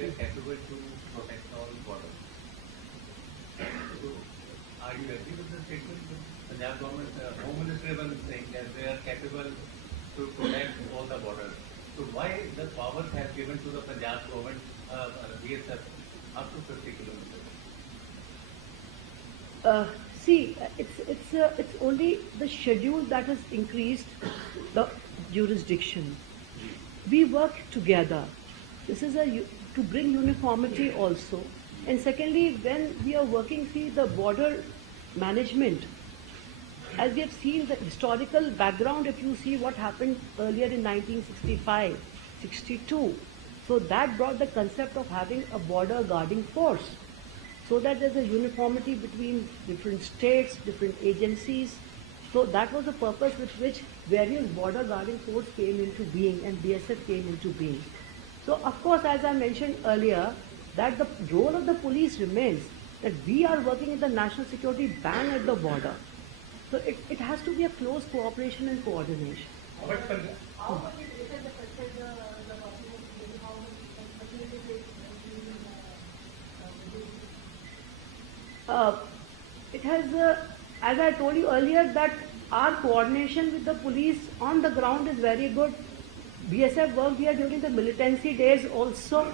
we are capable to protect our border. So, are you agree with the statement? Punjab government, Home Minister was saying that they are capable to protect all the borders. So why the powers have given to the Punjab government, BSF up to 50 kilometers? See, it's only the schedule that has increased the jurisdiction. We work together. This is to bring uniformity also. And secondly, when we are working, see the border management, as we have seen the historical background, if you see what happened earlier in 1965, 62, so that brought the concept of having a border guarding force, so that there's a uniformity between different states, different agencies. So that was the purpose with which various border guarding force came into being and BSF came into being. So of course, as I mentioned earlier, that the role of the police remains, that we are working in the national security ban at the border. So it has to be a close cooperation and coordination. How much it has affected the population? How much facilities It has, as I told you earlier, that our coordination with the police on the ground is very good. BSF work here during the militancy days also.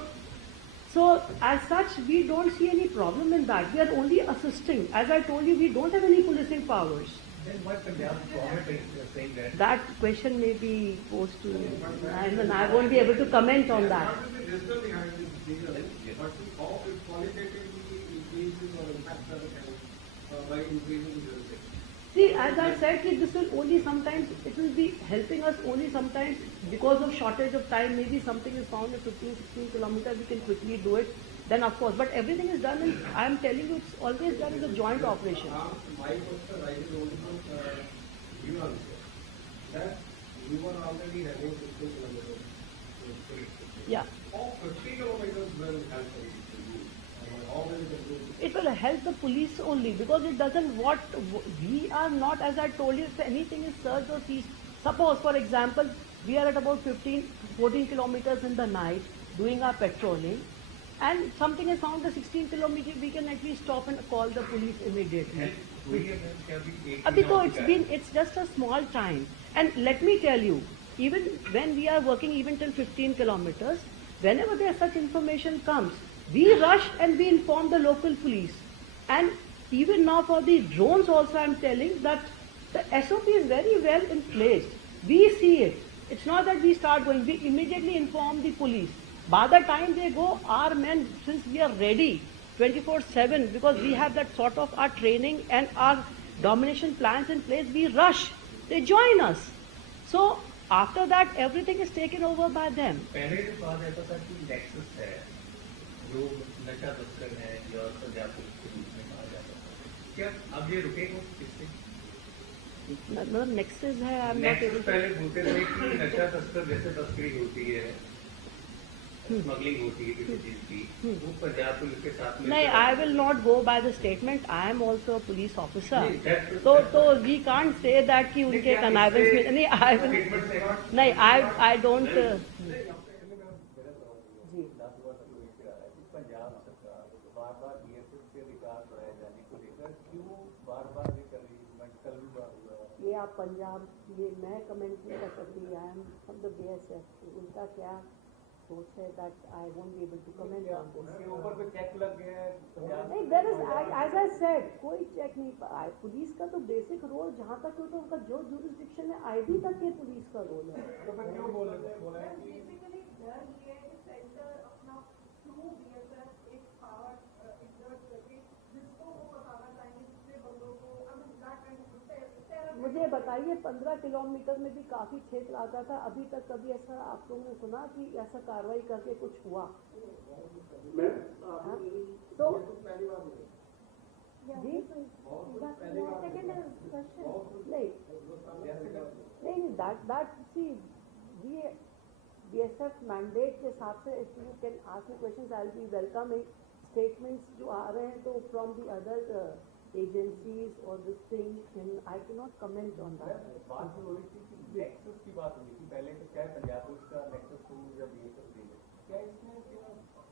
So as such, we don't see any problem in that. We are only assisting. As I told you, we don't have any policing powers. Then why Punjab government is saying that? That question may be posed to you. I won't be able to comment on that. What is the wisdom behind this decision? But how it qualitatively increases or impacts the health by increasing the jurisdiction? See, as I said, this will only sometimes, it will be helping us only sometimes because of shortage of time. Maybe something is found at 15, 16 kilometers, we can quickly do it. Then of course, but everything is done, and I am telling you, it's always done as a joint operation. My question arises only from you answer that you are already having 15 kilometers. Yeah. How 50 kilometers will help you? How will it improve? It will help the police only because it doesn't we are not, as I told you, if anything is searched or seized. Suppose, for example, we are at about 15, 14 kilometers in the night doing our patrolling, and something is found at 16 kilometers, we can at least stop and call the police immediately. It's just a small time. And let me tell you, even when we are working even till 15 kilometers, whenever there such information comes, we rush and we inform the local police. And even now for the drones also, I am telling that the SOP is very well in place. We see it. It's not that we start going, we immediately inform the police. By the time they go, our men, since we are ready 24/7, because we have that sort of our training and our domination plans in place, we rush. They join us. So after that, everything is taken over by them. पहले जो बात ऐसा था कि nexus है जो नशा तस्कर है या पंजाब पुलिस के रूप में कहा जाता था, क्या अब ये रुकेगा किससे? मतलब नेक्सस है, नेक्सस पहले बोलते थे कि नशा तस्कर जैसे तस्करी होती है, स्मगलिंग होती है किसी चीज की, वो पंजाब पुलिस के साथ में नहीं, I will not go by the statement. I am also a police officer. तो we can't say that कि उनके connivance में नहीं, I will नहीं, I don't. जी. पंजाब सरकार बार-बार बीएसएफ के विकास बढ़ाए जाने को लेकर क्यों बार-बार ये कर रही है? कल भी बात हुआ। ये आप पंजाब, ये मैं कमेंट नहीं कर सकती. I am from the BSF. उनका क्या सोच है that I won't be able to comment on this. उसके ऊपर कोई चेक लग गया है? नहीं, there is, as I said, कोई चेक नहीं. पुलिस का तो बेसिक रोल जहाँ तक हो तो उनका जो जुरिस्डिक्शन है आईडी तक के पुलिस का रोल है. तो फिर क्यों बोल रहे हैं? basically done here is center अपना through BSF एक power exert करके जिसको वो बताना चाहेंगे जितने बंदों को that kind of मुझे बताइए 15 किलोमीटर में भी काफी क्षेत्र आता था. अभी तक कभी ऐसा आप लोगों ने सुना कि ऐसा कार्रवाई करके कुछ हुआ? तो जी नहीं, that see we BSF mandate के हिसाब से if you can ask me questions, I'll be welcoming statements जो आ रहे हैं तो from the other agencies or this thing, and I cannot comment on that. बात हो रही थी कि नेक्सस की बात हुई थी पहले, तो क्या पंजाब पुलिस का नेक्सस टू या बीएसएफ दे, क्या इसमें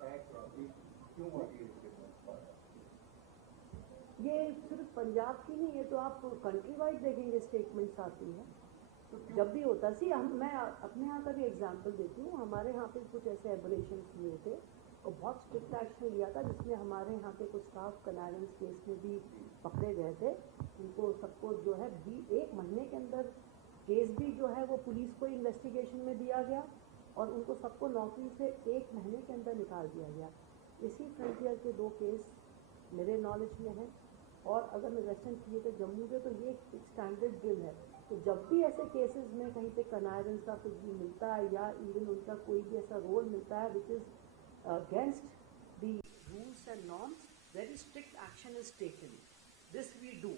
attack क्यों होती है इसके बाद? ये सिर्फ पंजाब की नहीं है, तो आप कंट्री वाइड देखेंगे स्टेटमेंट्स आती है जब भी होता सी। मैं अपने यहाँ का भी एग्जांपल देती हूँ। हमारे यहाँ पे कुछ ऐसे एबरेशंस हुए थे और बहुत स्ट्रिक्ट एक्शन लिया था, जिसमें हमारे यहाँ के कुछ स्टाफ कनारेंस केस में भी पकड़े गए थे। उनको सबको जो है 1 महीने के अंदर केस भी जो है वो पुलिस को इन्वेस्टिगेशन में दिया गया और उनको सबको नौकरी से 1 महीने के अंदर निकाल दिया गया। इसी फ्रंटियर के 2 केस मेरे नॉलेज में है। और अगर मैं वेस्टर्न किए थे जम्मू के, तो ये एक स्टैंडर्ड ड्रिल है। तो जब भी ऐसे केसेस में कहीं पे कनारेंस का कुछ भी मिलता है या इवन उनका कोई भी ऐसा रोल मिलता है which is against the rules and norms, very strict action is taken. This we do.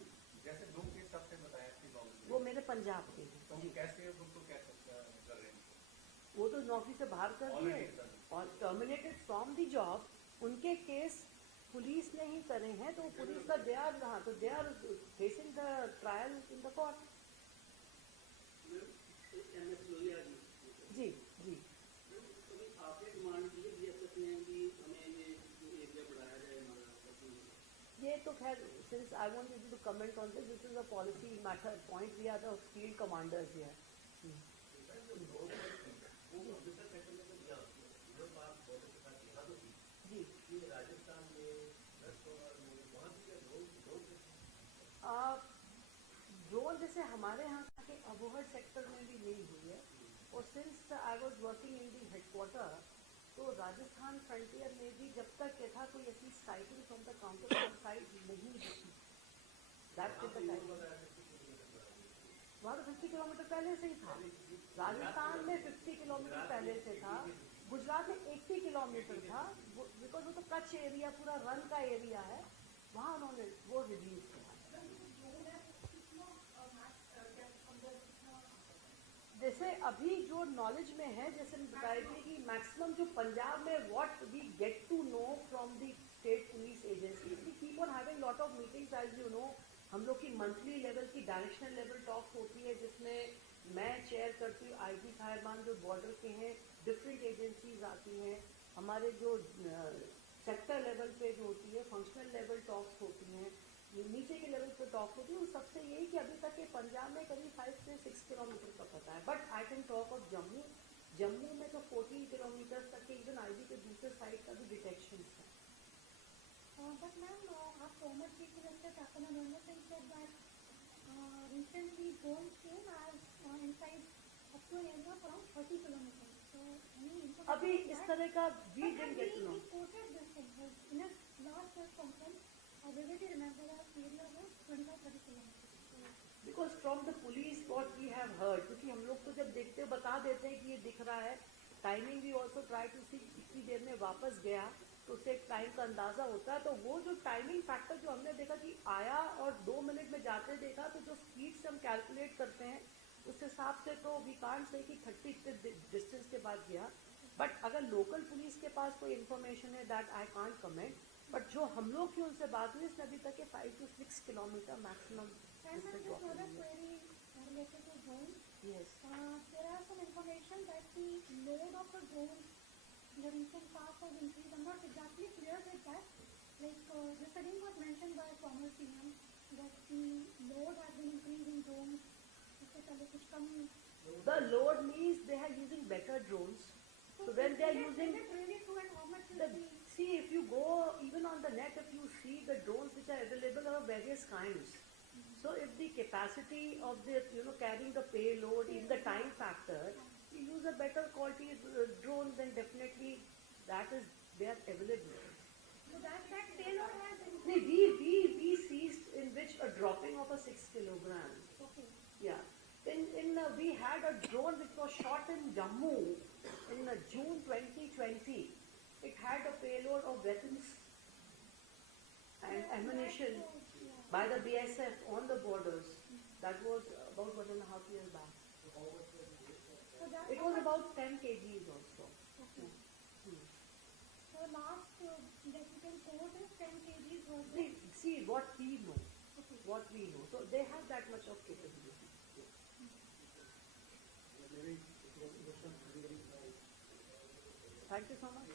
जैसे 2 केस आपने बताया कि नॉलेज वो मेरे पंजाब के हैं। तो जी। कैसे उनको क्या कर रहे हैं? वो तो नौकरी से बाहर कर दिए Already done. और टर्मिनेटेड फ्रॉम द जॉब। उनके केस पुलिस ने ही करे हैं, तो पुलिस का they are facing the trial in the court. जी जी। आपने डिमांड की है बीएसएफ ने कि हमें ये एरिया बढ़ाया जाए हमारा। ये तो खैर, since I want you to comment on this is a policy matter point, we are the field commanders here. जी। राजस्थान में ड्रोन जैसे हमारे यहाँ के अबोहर सेक्टर में भी नहीं हुई है। और since I was working in the headquarter, तो राजस्थान फ्रंटियर में भी जब तक ये था कोई ऐसी sighting from the counter side नहीं दिखी। वहाँ तो 50 किलोमीटर पहले से ही था। राजस्थान में 50 किलोमीटर पहले से था। गुजरात में 80 किलोमीटर था, बिकॉज वो तो कच्छ एरिया पूरा रन का एरिया है, वहाँ उन्होंने वो रिड्यूस किया। जैसे अभी जो नॉलेज में है, जैसे मैं बताई थी कि मैक्सिमम जो पंजाब में what we get to know from the state police agency, we keep on having lot of meetings as you know. हम लोग की मंथली लेवल की डायरेक्शनल लेवल टॉक्स होती है, जिसमें मैं चेयर करती हूँ। आईजी साहिबान जो बॉर्डर के हैं, डिफरेंट एजेंसीज आती हैं। हमारे जो सेक्टर लेवल पे जो होती है फंक्शनल लेवल टॉक्स होती हैं, नीचे के लेवल पे टॉक होती है। उन सबसे यही कि अभी तक ये पंजाब में करीब 5 से 6 किलोमीटर का पता है। But I can talk of Jammu. Jammu में तो 14 किलोमीटर तक के इवन आईजी के दूसरे साइड का भी डिटेक्शन है। But ma'am, after Omar Chief Minister Takana Nirmal Singh said that recently drones came as inside up to an area of around 30 kilometers. So any information अभी on इस that? तरह का we But didn't get to know, he quoted this thing in his last press conference. I vividly remember that area was 25-30 kilometers. So, because from the police what we have heard, क्योंकि हम लोग तो जब देखते हो बता देते हैं कि ये दिख रहा है। टाइमिंग भी ऑल्सो ट्राई टू सी कितनी देर में वापस गया, तो उससे एक टाइम का अंदाजा होता है। तो वो जो टाइमिंग फैक्टर जो हमने देखा कि आया और 2 मिनट में जाते देखा, तो जो स्पीड से हम कैलकुलेट करते हैं उस हिसाब से तो वी कांट से कि 30 डिस्टेंस के बाद गया। बट अगर लोकल पुलिस के पास कोई इन्फॉर्मेशन है that I can't comment. But जो हम लोग की उनसे बात हुई, इसमें अभी तक 5 to 6 kilometre maximum. and ma'am, just another query related to drones. Yes. There are some information that the load of the drones in the recent past has increased. I'm not exactly clear with that. Like yesterday was mentioned by former CM that the load has been increased in drones. इससे पहले कुछ कम. The load means they are using better drones. So when they are using is it really true and how much is the, the see, if you go even on the net, if you see the drones which are available are of various kinds. So if the capacity of the carrying the payload in the time factor, you use a better quality drone, then definitely that is they are available. so that payload has See, increased? we seized in which a dropping of a 6 kilogram. Okay. Yeah. We had a drone which was shot in Jammu in June 2020. It had a payload of weapons and ammunition by the BSF on the borders. That was about 1.5 years back. So that It was about 10 kgs also. Okay. Hmm. So last that you can quote is 10 kgs was See, see what we know. okay. What we know. So they have that much of capability. Thank you so much.